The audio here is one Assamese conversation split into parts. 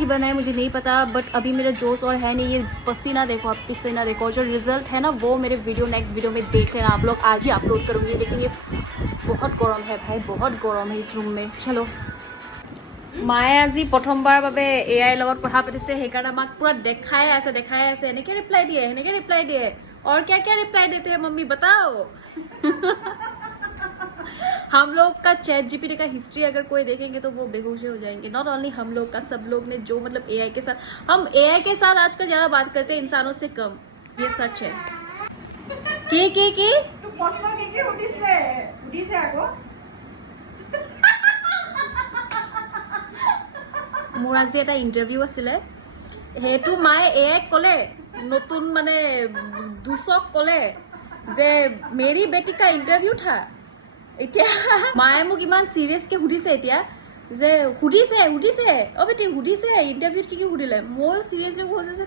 ही बना है मुझे नहीं पता, बट अभी मेरा जोश और है नहीं। ये पसीना देखो, आप पसीना देखो। और जो रिजल्ट है ना वो मेरे नेक्स्ट वीडियो में देख लेना आप लोग। आज ही अपलोड करूँगी, लेकिन ये बहुत गरम है भाई, बहुत गरम है इस रूम में। चलो, माए আজি প্ৰথমবাৰ বাবে এআই লগত কথা পাতিছে, সেইকাৰণে আমাক পুৰা দেখাই আছে এনেকে ৰিপ্লাই দিয়ে। और क्या क्या रिप्लाई देते हैं मम्मी बताओ। हम लोग का चैट जीपीटी का हिस्ट्री अगर कोई देखेंगे तो वो बेहोश हो जाएंगे। नॉट ओनली हम लोग का, सब लोग ने जो मतलब एआई के साथ, हम एआई के साथ आजकल ज्यादा बात करते हैं इंसानों से कम, ये सच है। की तू प्रश्न की उठिसे आगो মোৰ আজি এটা ইণ্টাৰভিউ আছিলে, সেইটো মায়ে এআইক ক'লে, নতুন মানে দুচক ক'লে যে মেৰি বেটি কা ইণ্টাৰভিউ থা। এতিয়া মায়ে মোক ইমান চিৰিয়াছকে সুধিছে এতিয়া যে সুধিছে অ বেটি সুধিছে ইণ্টাৰভিউত কি সুধিলে। ময়ো চিৰিয়াছলি কৈছোঁ যে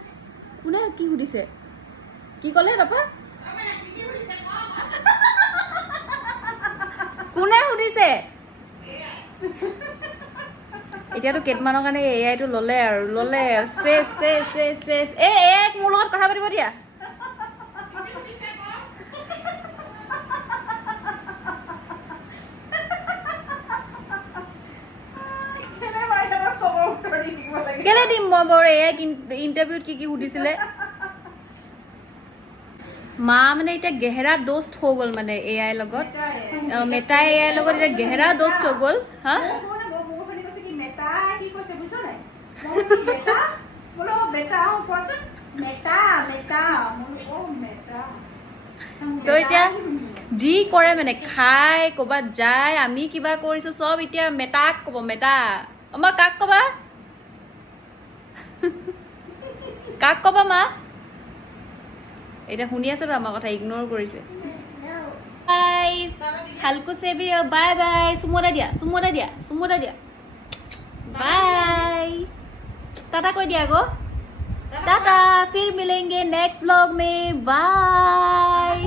কোনে কি সুধিছে, কি ক'লে তাৰপা কোনে সুধিছে। এতিয়াতো কেইটামানৰ কাৰণে এআইটো ল'লে আৰু চেচ এআইক মোৰ লগত কথা পাতিব দিয়া। কেলে দিম মই বাৰু এআইক ইণ্টাৰভিউত কি সুধিছিলে। মা মানে এতিয়া গেহেৰা দোস্ত হৈ গ'ল মানে এআইৰ লগত, মেটাই এআইৰ লগত এতিয়া গেহেৰা দোস্ত হৈ গ'ল। হা তো এতিয়া যি কৰে মানে খাই ক'ৰবাত যায়, আমি কিবা কৰিছো চব এতিয়া মেটাক ক'ব। মেটা আমাৰ কাক ক'বা, কাক ক'বা মা। এতিয়া শুনি আছে তো আমাৰ কথা, ইগনোৰ কৰিছে। হালকু से भी बाय बाय। सुमोदा दिया बाय। टाटा कोई दिया गो, टाटा, फिर मिलेंगे नेक्स्ट व्लॉग में। बाय।